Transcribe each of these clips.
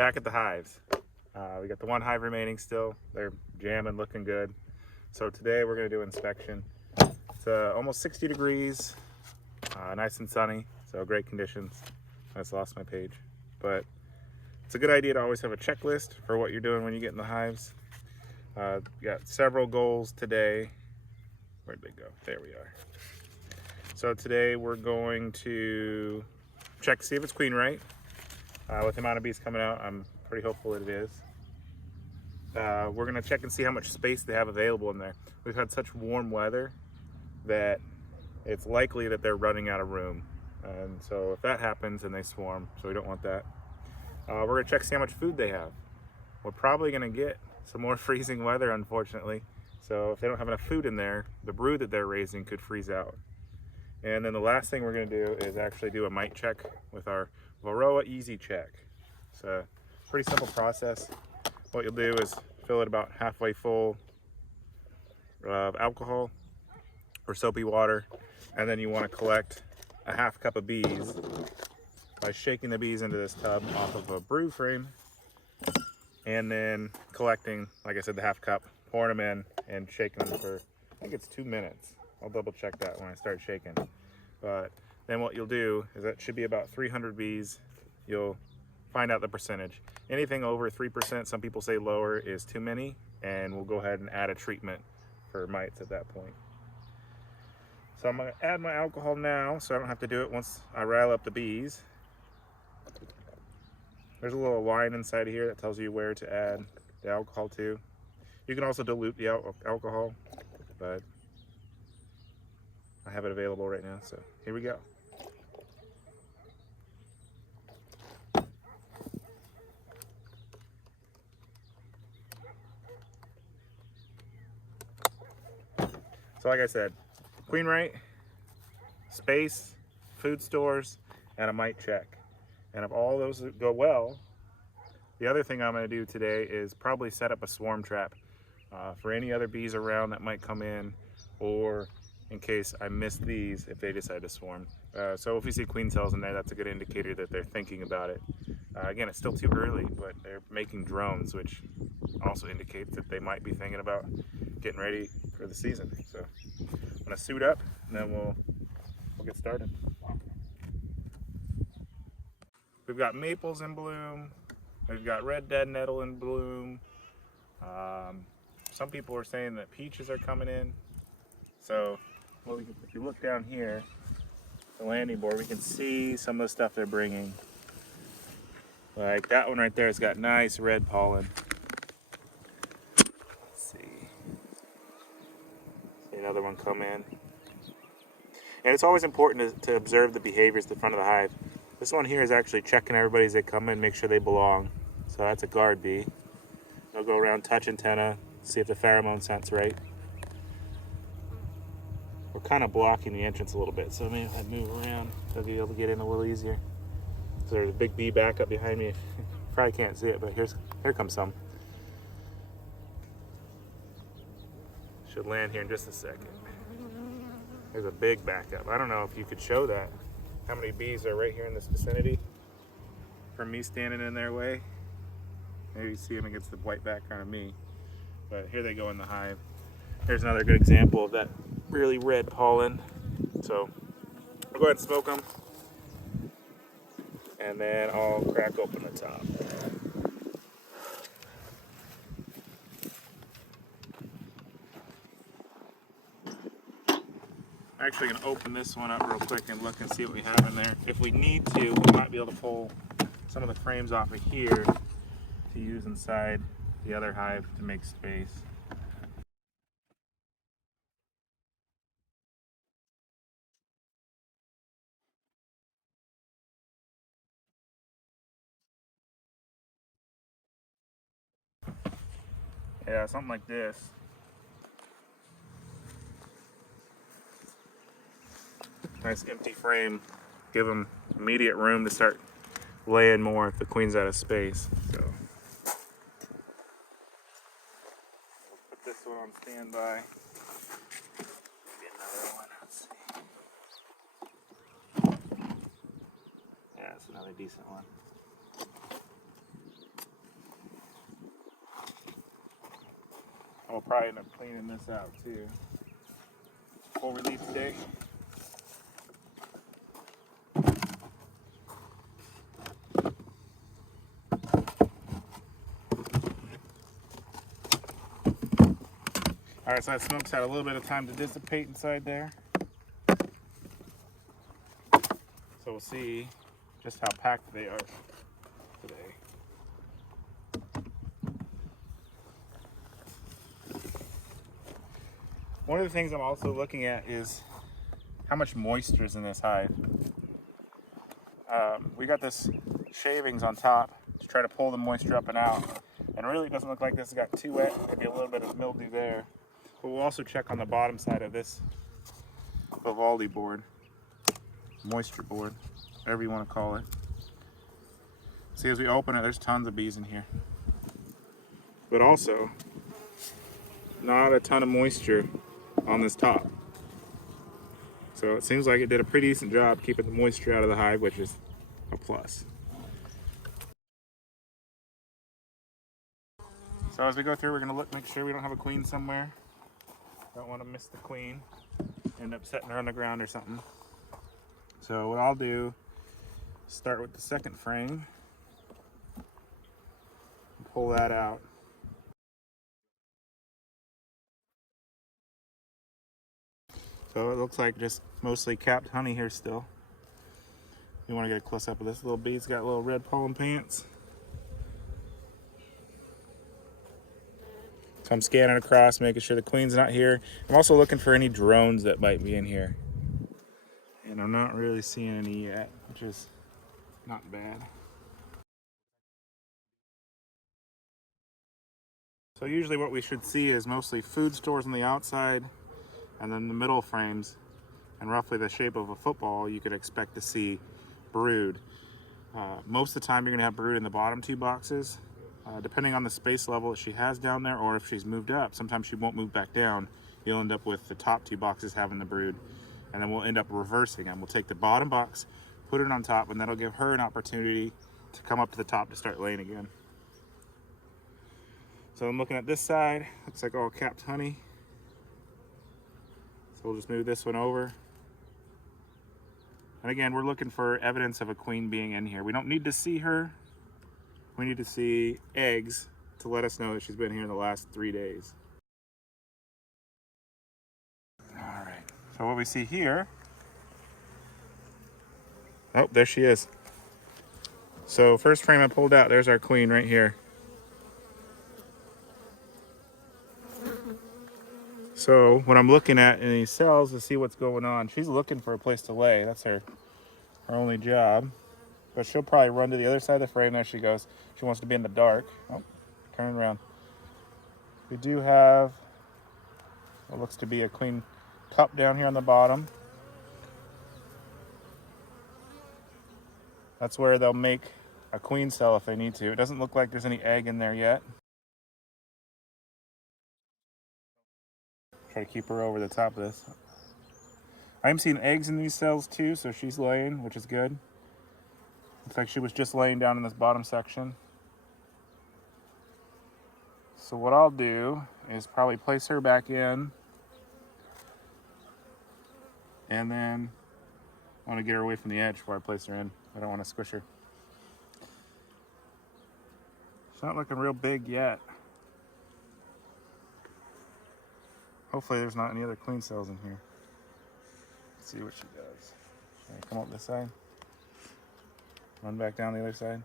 back at the hives. We got the one hive remaining still. They're jamming, looking good. So today we're going to do inspection. It's almost 60 degrees, nice and sunny, so great conditions. I just lost my page. But it's a good idea to always have a checklist for what you're doing when you get in the hives. Got several goals today. Where'd they go? There we are. So today we're going to check to see if it's queen right. With the amount of bees coming out, I'm pretty hopeful it is. We're gonna check and see how much space they have available in there. We've had such warm weather that it's likely that they're running out of room. And so if that happens, then they swarm, so we don't want that. We're gonna check to see how much food they have. We're probably gonna get some more freezing weather, unfortunately. So if they don't have enough food in there, the brood that they're raising could freeze out. And then the last thing we're gonna do is actually do a mite check with our Varroa Easy Check. It's a pretty simple process. What you'll do is fill it about halfway full of alcohol or soapy water, and then you want to collect a half cup of bees by shaking the bees into this tub off of a brood frame, and then collecting, like I said, the half cup, pouring them in and shaking them for, I think it's 2 minutes. I'll double check that when I start shaking. But then what you'll do is that should be about 300 bees. You'll find out the percentage. Anything over 3%, some people say lower, is too many, and we'll go ahead and add a treatment for mites at that point. So I'm gonna add my alcohol now so I don't have to do it once I rile up the bees. There's a little line inside of here that tells you where to add the alcohol to. You can also dilute the alcohol, but I have it available right now, so here we go. So like I said, queen right, space, food stores, and a mite check. And if all those go well, the other thing I'm going to do today is probably set up a swarm trap for any other bees around that might come in, or in case I miss these if they decide to swarm. So if we see queen cells in there, that's a good indicator that they're thinking about it. Again, it's still too early, but they're making drones, which also indicates that they might be thinking about getting ready for the season. So I'm gonna suit up and then we'll get started. We've got maples in bloom. We've got red dead nettle in bloom. Some people are saying that peaches are coming in. So if you look down here, the landing board, we can see some of the stuff they're bringing. Like that one right there has got nice red pollen. Let's see another one come in. And it's always important to observe the behaviors at the front of the hive. This one here is actually checking everybody as they come in, make sure they belong. So that's a guard bee. They'll go around, touch antenna, see if the pheromone scent's right. We're kind of blocking the entrance a little bit, so maybe if I move around, they'll be able to get in a little easier. So there's a big bee back up behind me. Probably can't see it, but here comes some. Should land here in just a second. There's a big backup. I don't know if you could show that. How many bees are right here in this vicinity from me standing in their way? Maybe you see them against the white background of me. But here they go in the hive. Here's another good example of that really red pollen. So I'll go ahead and smoke them. And then I'll crack open the top. I'm actually going to open this one up real quick and look and see what we have in there. If we need to, we might be able to pull some of the frames off of here to use inside the other hive to make space. Yeah, something like this. Nice empty frame. Give them immediate room to start laying more if the queen's out of space. So we'll put this one on standby. Maybe another one. Let's see. Yeah, it's another decent one. We'll probably end up cleaning this out too before we leave today. All right, so that smoke's had a little bit of time to dissipate inside there. So we'll see just how packed they are today. One of the things I'm also looking at is how much moisture is in this hive. We got this shavings on top to try to pull the moisture up and out. And really it doesn't look like this got too wet, maybe a little bit of mildew there. But we'll also check on the bottom side of this Vivaldi board, moisture board, whatever you want to call it. See, as we open it, there's tons of bees in here. But also, not a ton of moisture on this top. So it seems like it did a pretty decent job keeping the moisture out of the hive, which is a plus. So as we go through, we're gonna look, make sure we don't have a queen somewhere. Don't want to miss the queen, end up setting her on the ground or something. So what I'll do, start with the second frame, pull that out. So it looks like just mostly capped honey here still. You want to get a close up of this little bee. It's got little red pollen pants. So I'm scanning across, making sure the queen's not here. I'm also looking for any drones that might be in here. And I'm not really seeing any yet, which is not bad. So usually what we should see is mostly food stores on the outside, and then the middle frames, and roughly the shape of a football, you could expect to see brood. Most of the time you're gonna have brood in the bottom two boxes. Depending on the space level that she has down there, or if she's moved up, sometimes she won't move back down. You'll end up with the top two boxes having the brood, and then we'll end up reversing them. We'll take the bottom box, put it on top, and that'll give her an opportunity to come up to the top to start laying again. So I'm looking at this side, looks like all capped honey. So we'll just move this one over. And again, we're looking for evidence of a queen being in here. We don't need to see her. We need to see eggs to let us know that she's been here in the last 3 days. All right, so what we see here, oh, there she is. So first frame I pulled out, there's our queen right here. So what I'm looking at in these cells to see what's going on, she's looking for a place to lay. That's her only job. But she'll probably run to the other side of the frame. There she goes. She wants to be in the dark. Oh, turn around. We do have what looks to be a queen cup down here on the bottom. That's where they'll make a queen cell if they need to. It doesn't look like there's any egg in there yet. Try to keep her over the top of this. I'm seeing eggs in these cells too, so she's laying, which is good. Looks like she was just laying down in this bottom section. So what I'll do is probably place her back in, and then I want to get her away from the edge before I place her in. I don't want to squish her. She's not looking real big yet. Hopefully there's not any other queen cells in here. Let's see what she does. Come up this side. Run back down the other side.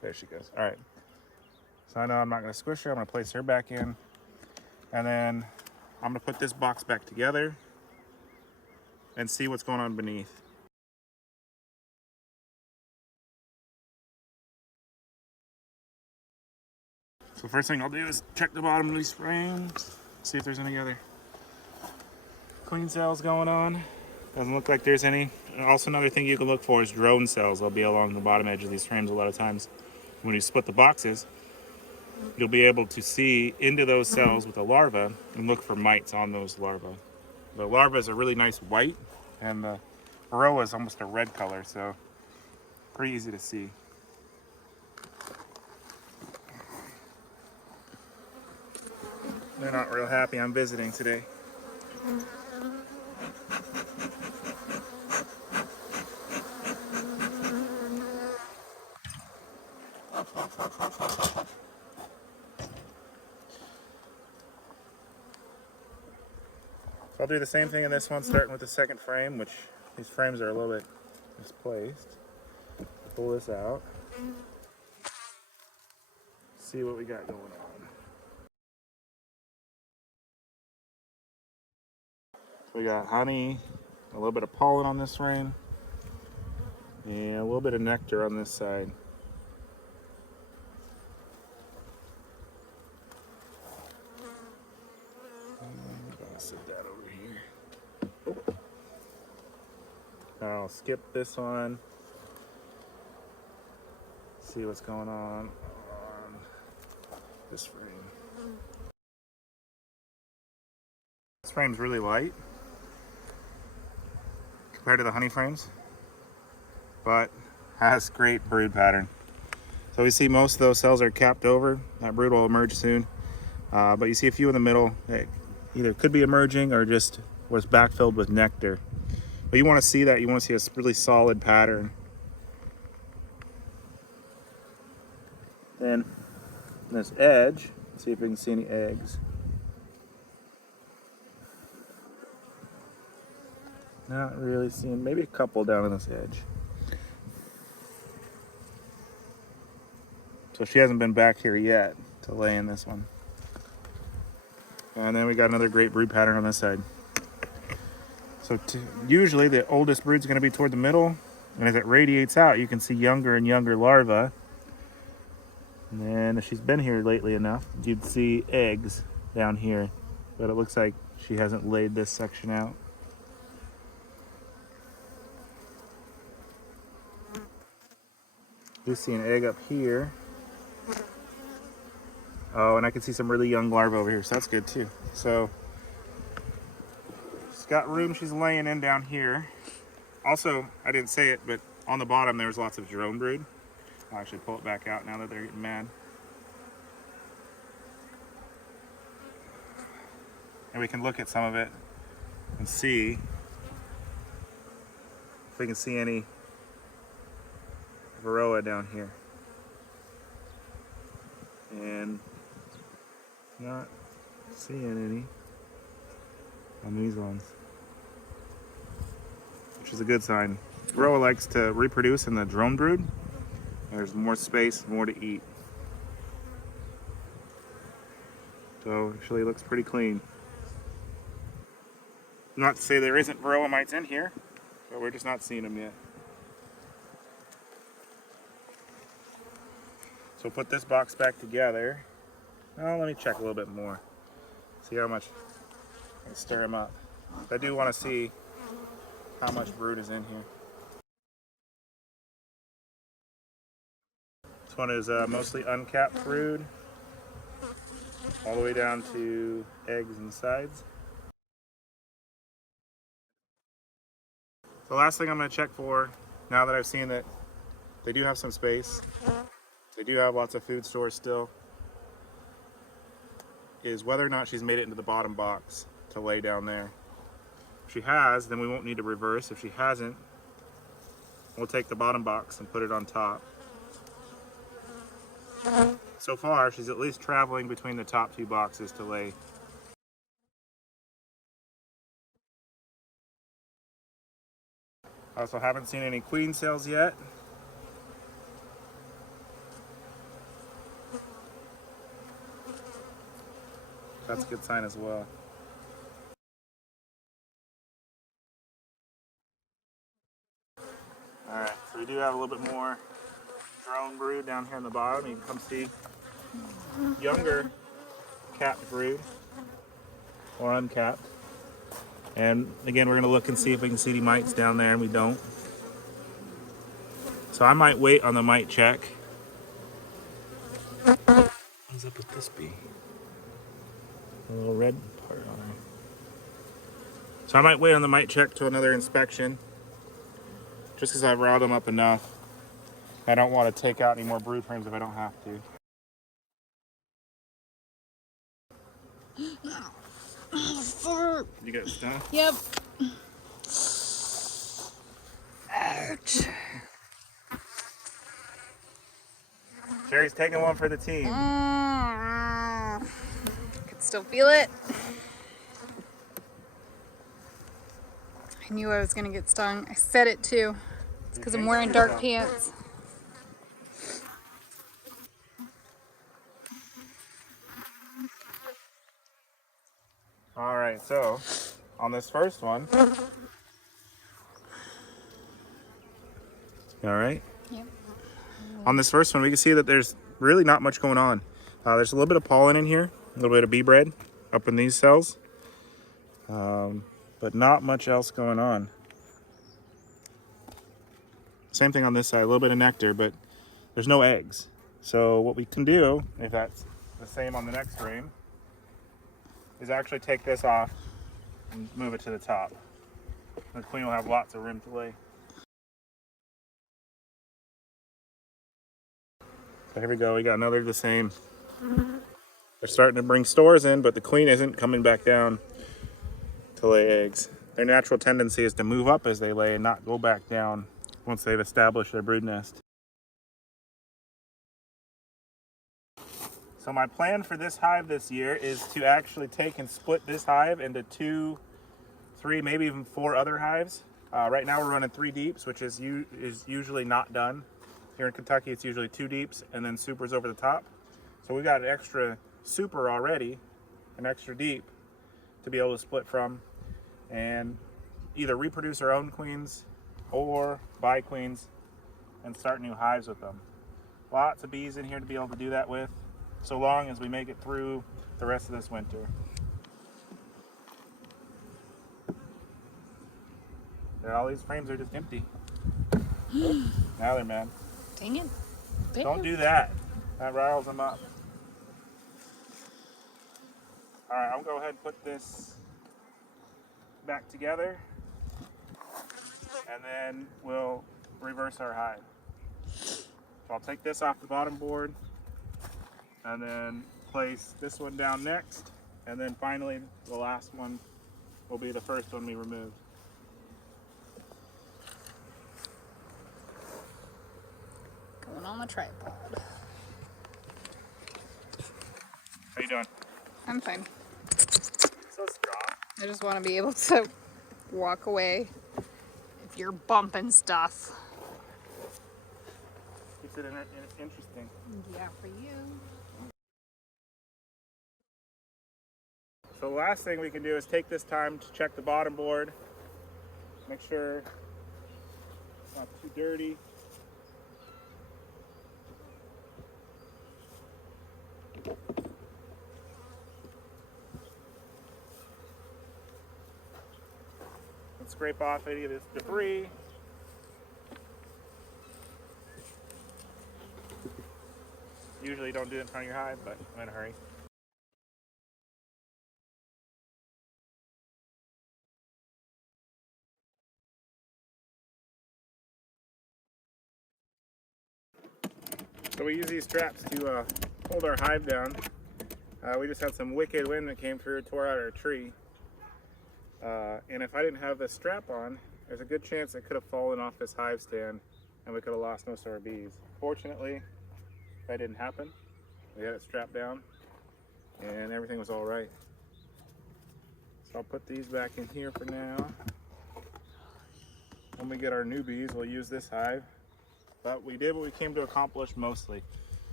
There she goes. All right. So I know I'm not going to squish her. I'm going to place her back in. And then I'm going to put this box back together and see what's going on beneath. So first thing I'll do is check the bottom of these frames, see if there's any other queen cells going on. Doesn't look like there's any. And also another thing you can look for is drone cells. They'll be along the bottom edge of these frames a lot of times. When you split the boxes, you'll be able to see into those cells with the larva and look for mites on those larvae. The larva is a really nice white, and the varroa is almost a red color, so pretty easy to see. They're not real happy I'm visiting today. So I'll do the same thing in this one, starting with the second frame, which these frames are a little bit misplaced. Pull this out. See what we got going on. So we got honey, a little bit of pollen on this frame, and a little bit of nectar on this side. I'll set that over here. I'll skip this one. See what's going on this frame. This frame's really light compared to the honey frames, but has great brood pattern. So we see most of those cells are capped over. That brood will emerge soon. But you see a few in the middle that either could be emerging or just was backfilled with nectar. But you want to see that. You want to see a really solid pattern. Then this edge, see if we can see any eggs. Not really seeing, maybe a couple down on this edge. So she hasn't been back here yet to lay in this one. And then we got another great brood pattern on this side. So usually the oldest brood's going to be toward the middle, and as it radiates out, you can see younger and younger larvae. And then if she's been here lately enough, you'd see eggs down here, but it looks like she hasn't laid this section out. You see an egg up here. Oh, and I can see some really young larvae over here, so that's good too. So she's got room she's laying in down here. Also, I didn't say it, but on the bottom there's lots of drone brood. I'll actually pull it back out now that they're getting mad. And we can look at some of it and see if we can see any varroa down here. And not seeing any on these ones, which is a good sign. Varroa likes to reproduce in the drone brood. There's more space, more to eat. So actually it looks pretty clean. Not to say there isn't varroa mites in here, but we're just not seeing them yet. So put this box back together. Oh, let me check a little bit more. See how much I can stir them up. I do want to see how much brood is in here. This one is mostly uncapped brood, all the way down to eggs and sides. The last thing I'm going to check for, now that I've seen that they do have some space, they do have lots of food stores still, is whether or not she's made it into the bottom box to lay down there. If she has, then we won't need to reverse. If she hasn't, we'll take the bottom box and put it on top. So far, she's at least traveling between the top two boxes to lay. I also haven't seen any queen cells yet. That's a good sign as well. Alright, so we do have a little bit more drone brood down here on the bottom. You can come see younger capped brood or uncapped. And again, we're going to look and see if we can see any mites down there, and we don't. So I might wait on the mite check. What's up with this bee? A little red part on her. So I might wait on the mite check to another inspection, just because I've riled them up enough. I don't want to take out any more brood frames if I don't have to. You got stung? Yep. Ouch. Sherry's taking one for the team. Could still feel it. I knew I was gonna get stung. I said it too. It's because I'm wearing dark pants. All right, so on this first one. All right. Yep. On this first one, we can see that there's really not much going on. There's a little bit of pollen in here, a little bit of bee bread up in these cells, but not much else going on. Same thing on this side, a little bit of nectar, but there's no eggs. So what we can do, if that's the same on the next frame, is actually take this off and move it to the top. The queen will have lots of room to lay. So here we go, we got another the same. They're starting to bring stores in, but the queen isn't coming back down to lay eggs. Their natural tendency is to move up as they lay and not go back down once they've established their brood nest. So my plan for this hive this year is to actually take and split this hive into 2, 3, maybe even 4 other hives. Right now we're running 3 deeps, which is usually not done. Here in Kentucky it's usually 2 deeps and then supers over the top. So we got an extra super already, an extra deep to be able to split from and either reproduce our own queens or buy queens and start new hives with them. Lots of bees in here to be able to do that with, so long as we make it through the rest of this winter. And all these frames are just empty. Oh, now they're mad. Dang it. Don't do that. That riles them up. Alright, I'm going to go ahead and put this back together and then we'll reverse our hive. So I'll take this off the bottom board and then place this one down next, and then finally the last one will be the first one we remove. Going on the tripod. How you doing? I'm fine. So strong. I just want to be able to walk away if you're bumping stuff. Keeps it interesting. Yeah, for you. So the last thing we can do is take this time to check the bottom board. Make sure it's not too dirty. Let's scrape off any of this debris. Usually don't do it in front of your hive, but I'm in a hurry. So we use these straps to hold our hive down. We just had some wicked wind that came through, tore out our tree. And if I didn't have this strap on, there's a good chance it could have fallen off this hive stand and we could have lost most of our bees. Fortunately, that didn't happen. We had it strapped down and everything was all right. So I'll put these back in here for now. When we get our new bees, we'll use this hive. But we did what we came to accomplish mostly.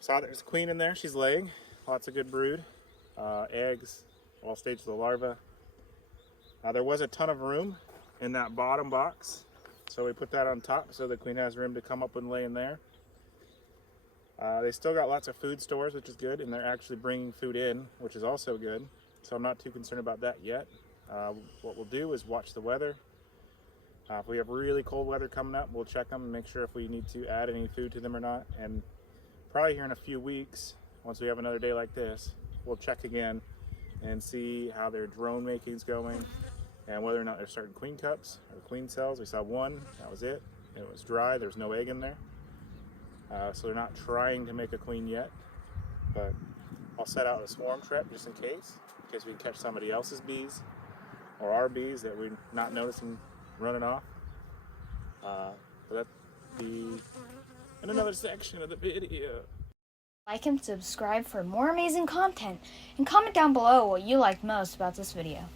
Saw there's a queen in there, she's laying. Lots of good brood. Eggs, all stages of the larva. There was a ton of room in that bottom box, so we put that on top so the queen has room to come up and lay in there. They still got lots of food stores, which is good, and they're actually bringing food in, which is also good. So I'm not too concerned about that yet. What we'll do is watch the weather. If we have really cold weather coming up, we'll check them and make sure if we need to add any food to them or not. And probably here in a few weeks, once we have another day like this, we'll check again and see how their drone making's going and whether or not they're starting queen cups or queen cells. We saw one, that was it. It was dry, there's no egg in there. So they're not trying to make a queen yet, but I'll set out a swarm trap just in case we can catch somebody else's bees or our bees that we're not noticing running off. But that'll be in another section of the video. Like and subscribe for more amazing content, and comment down below what you liked most about this video.